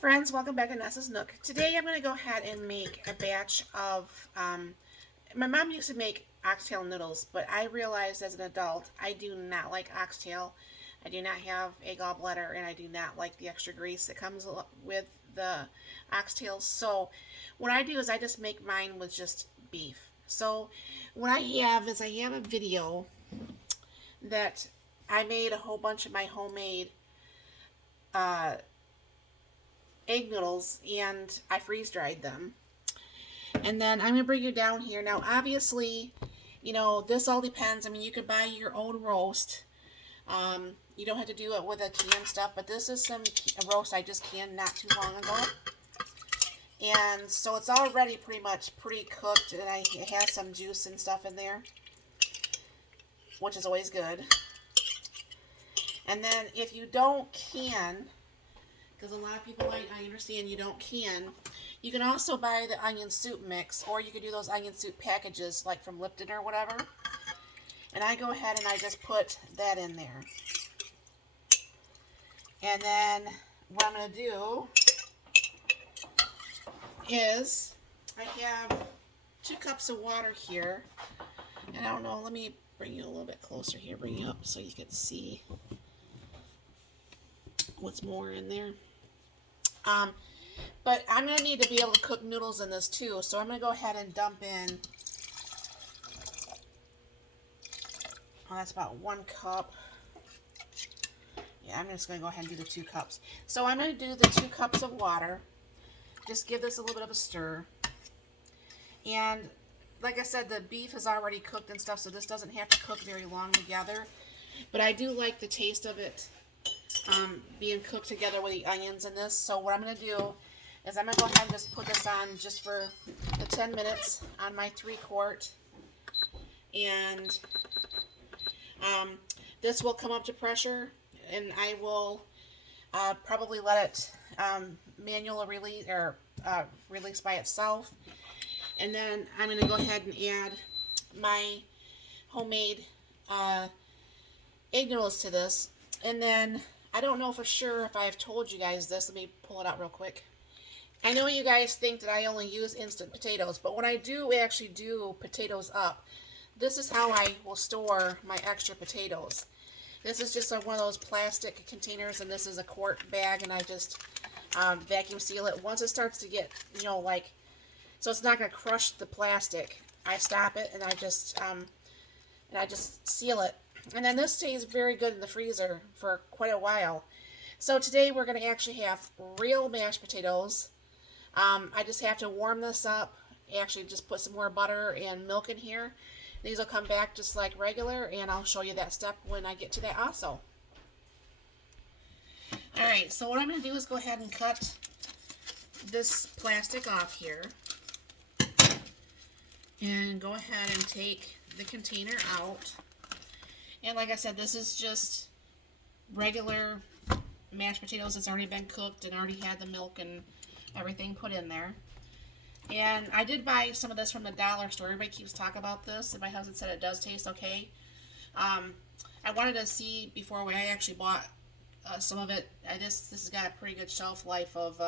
friends, welcome back to Nessa's Nook. Today I'm going to go ahead and make a batch of, my mom used to make oxtail noodles, but I realized as an adult I do not like oxtail. I do not have a gallbladder and I do not like the extra grease that comes with the oxtails. So what I do is I just make mine with just beef. So what I have is I have a video that I made a whole bunch of my homemade uh, egg noodles and I freeze dried them. And then I'm going to bring you down here. Now, obviously, this all depends. I mean, you could buy your own roast. You don't have to do it with a canned stuff, but this is some roast I just canned not too long ago. And so it's already pretty much pre-cooked, and it has some juice and stuff in there, which is always good. And then if you don't can, because a lot of people, I understand you don't can, you can also buy the onion soup mix, or you can do those onion soup packages like from Lipton or whatever. And I go ahead and I just put that in there. And then what I'm going to do is I have 2 cups of water here. And I don't know, let me bring you a little bit closer here, bring you up so you can see what's more in there. But I'm going to need to be able to cook noodles in this too, so I'm going to go ahead and dump in, that's about 1 cup. Yeah, I'm just going to go ahead and do the 2 cups. So I'm going to do the 2 cups of water. Just give this a little bit of a stir. And like I said, the beef is already cooked and stuff, so this doesn't have to cook very long together. But I do like the taste of it being cooked together with the onions in this. So what I'm going to do is I'm going to go ahead and just put this on just for the 10 minutes on my 3-quart. And this will come up to pressure, and I will probably let it manual release or release by itself. And then I'm going to go ahead and add my homemade egg noodles to this. And then I don't know for sure if I have told you guys this. Let me pull it out real quick. I know you guys think that I only use instant potatoes, but when I do actually do potatoes up, this is how I will store my extra potatoes. This is just one of those plastic containers, and this is a quart bag, and I just vacuum seal it. Once it starts to get, so it's not going to crush the plastic, I stop it, and I just seal it. And then this stays very good in the freezer for quite a while. So today we're going to actually have real mashed potatoes. I just have to warm this up. Actually, just put some more butter and milk in here. These will come back just like regular, and I'll show you that step when I get to that also. Alright, so what I'm going to do is go ahead and cut this plastic off here. And go ahead and take the container out. And like I said, this is just regular mashed potatoes that's already been cooked and already had the milk and everything put in there. And I did buy some of this from the dollar store. Everybody keeps talking about this, and my husband said it does taste okay. I wanted to see before I actually bought some of it. This has got a pretty good shelf life of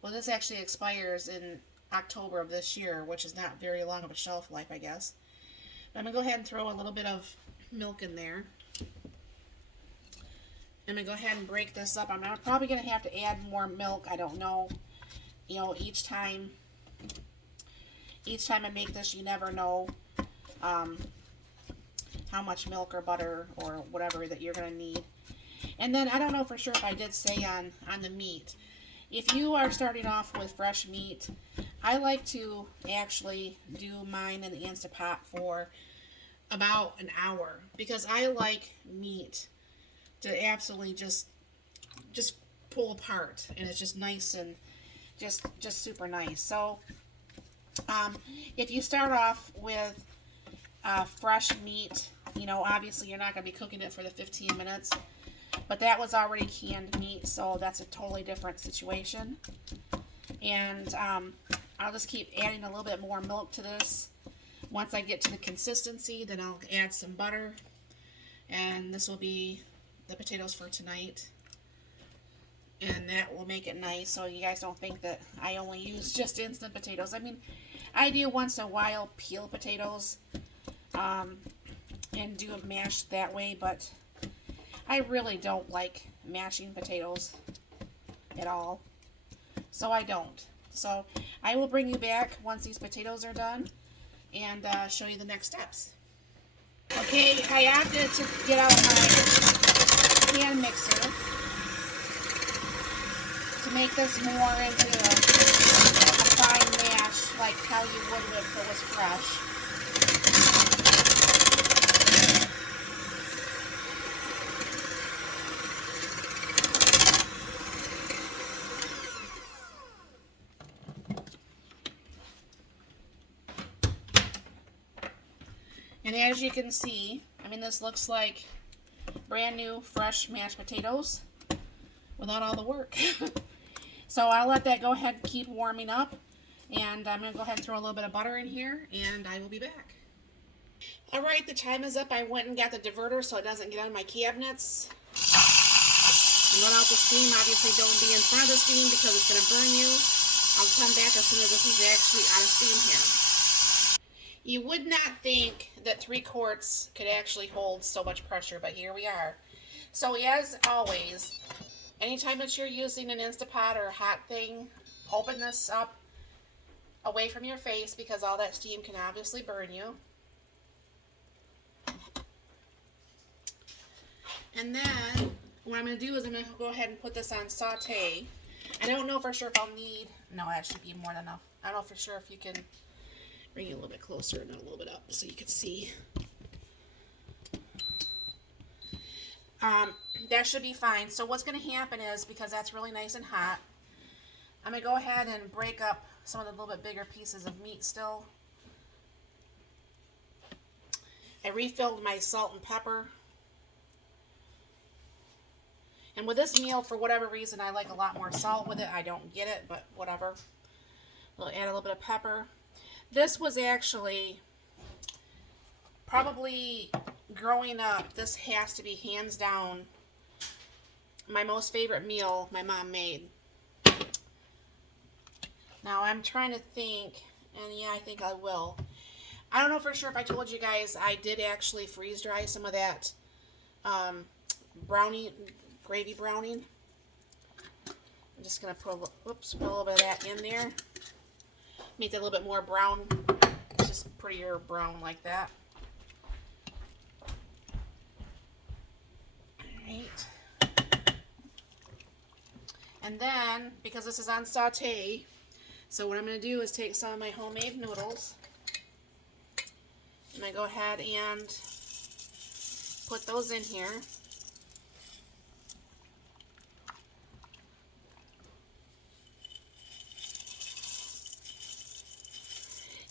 well, this actually expires in October of this year, which is not very long of a shelf life, I guess. But I'm going to go ahead and throw a little bit of milk in there. I'm going to go ahead and break this up. I'm probably going to have to add more milk. I don't know. Each time I make this, you never know how much milk or butter or whatever that you're going to need. And then I don't know for sure if I did say on the meat. If you are starting off with fresh meat, I like to actually do mine in the Instant Pot for about an hour, because I like meat to absolutely just pull apart, and it's just nice and just super nice. So if you start off with fresh meat, obviously you're not going to be cooking it for the 15 minutes. But that was already canned meat, so that's a totally different situation. And I'll just keep adding a little bit more milk to this. Once I get to the consistency, then I'll add some butter. And this will be the potatoes for tonight. And that will make it nice so you guys don't think that I only use just instant potatoes. I mean, I do once in a while peel potatoes and do a mash that way, but I really don't like mashing potatoes at all. So I don't. So I will bring you back once these potatoes are done and show you the next steps. Okay, I opted to get out my hand mixer to make this more into a fine mash like how you would if it was fresh. And as you can see, I mean, this looks like brand new fresh mashed potatoes without all the work. So I'll let that go ahead and keep warming up, and I'm going to go ahead and throw a little bit of butter in here, and I will be back. Alright, the time is up. I went and got the diverter so it doesn't get on my cabinets. And let out the steam. Obviously don't be in front of the steam because it's going to burn you. I'll come back as soon as this is actually out of steam here. You would not think that 3 quarts could actually hold so much pressure, but here we are. So as always, anytime that you're using an Instapot or a hot thing, open this up away from your face because all that steam can obviously burn you. And then what I'm going to do is I'm going to go ahead and put this on saute. I don't know for sure if I'll need, no, that should be more than enough. I don't know for sure if you can bring it a little bit closer and a little bit up so you can see. That should be fine. So what's going to happen is, because that's really nice and hot, I'm going to go ahead and break up some of the little bit bigger pieces of meat still. I refilled my salt and pepper. And with this meal, for whatever reason, I like a lot more salt with it. I don't get it, but whatever. We'll add a little bit of pepper. This was actually, probably growing up, this has to be hands down my most favorite meal my mom made. Now I'm trying to think, and yeah, I think I will. I don't know for sure if I told you guys I did actually freeze dry some of that gravy browning. I'm just going to put a little bit of that in there. Make it a little bit more brown, just prettier brown like that. Alright. And then, because this is on saute, so what I'm going to do is take some of my homemade noodles. I'm going to go ahead and put those in here.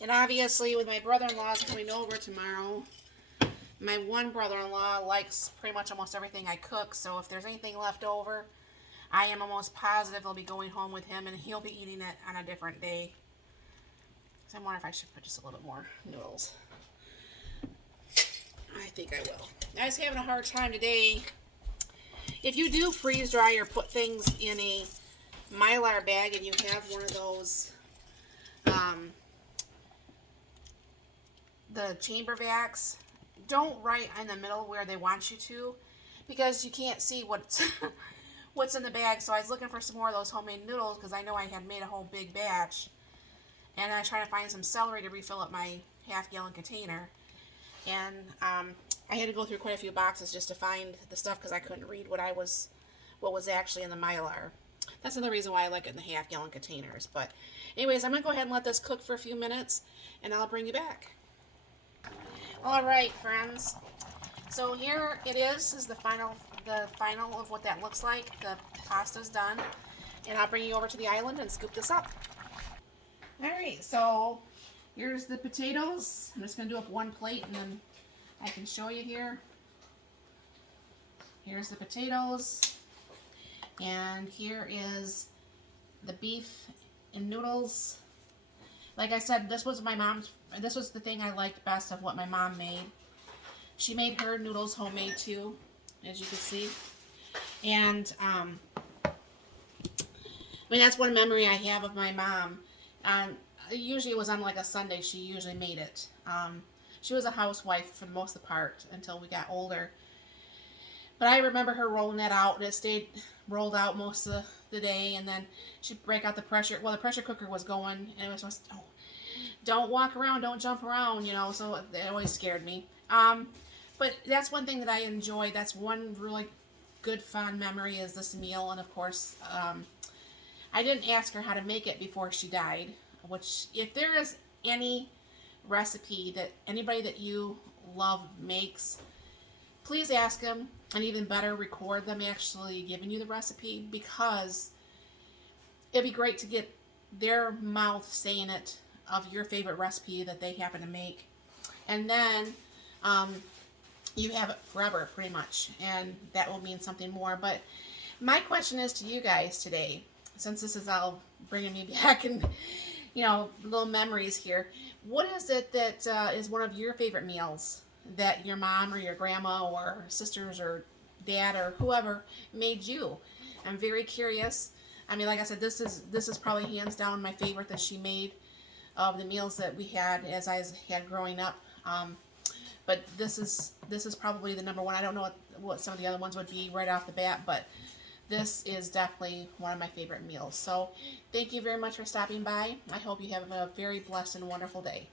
And obviously, with my brother-in-law's coming over tomorrow, my one brother-in-law likes pretty much almost everything I cook, so if there's anything left over, I am almost positive I'll be going home with him, and he'll be eating it on a different day. So I wonder if I should put just a little bit more noodles. I think I will. I was having a hard time today. If you do freeze dry or put things in a Mylar bag and you have one of those the chamber vacs, don't write in the middle where they want you to, because you can't see what's what's in the bag. So I was looking for some more of those homemade noodles because I know I had made a whole big batch, and I was trying to find some celery to refill up my half-gallon container, and I had to go through quite a few boxes just to find the stuff because I couldn't read what was actually in the Mylar. That's another reason why I like it in the half-gallon containers. But anyways, I'm going to go ahead and let this cook for a few minutes, and I'll bring you back. Alright, friends. So here it is the final of what that looks like. The pasta's done. And I'll bring you over to the island and scoop this up. Alright, so here's the potatoes. I'm just going to do up one plate and then I can show you here. Here's the potatoes. And here is the beef and noodles. Like I said, this was the thing I liked best of what my mom made. She made her noodles homemade too, as you can see. And I mean, that's one memory I have of my mom. Usually it was on like a Sunday. She usually made it. She was a housewife for the most of the part until we got older. But I remember her rolling that out, and it stayed rolled out most of the day. And then she'd break out the pressure. Well, the pressure cooker was going, and it was just, oh, don't walk around, don't jump around, you know. So it always scared me. But that's one thing that I enjoyed. That's one really good fond memory is this meal, and of course, I didn't ask her how to make it before she died. Which, if there is any recipe that anybody that you love makes, please ask them, and even better, record them actually giving you the recipe, because it'd be great to get their mouth saying it of your favorite recipe that they happen to make. And then you have it forever, pretty much, and that will mean something more. But my question is to you guys today, since this is all bringing me back and, you know, little memories here. What is it that is one of your favorite meals that your mom or your grandma or sisters or dad or whoever made you? I'm very curious. I mean, like I said, this is probably hands down my favorite that she made of the meals that we had as I had growing up. But this is probably the number one. I don't know what some of the other ones would be right off the bat, but this is definitely one of my favorite meals. So thank you very much for stopping by. I hope you have a very blessed and wonderful day.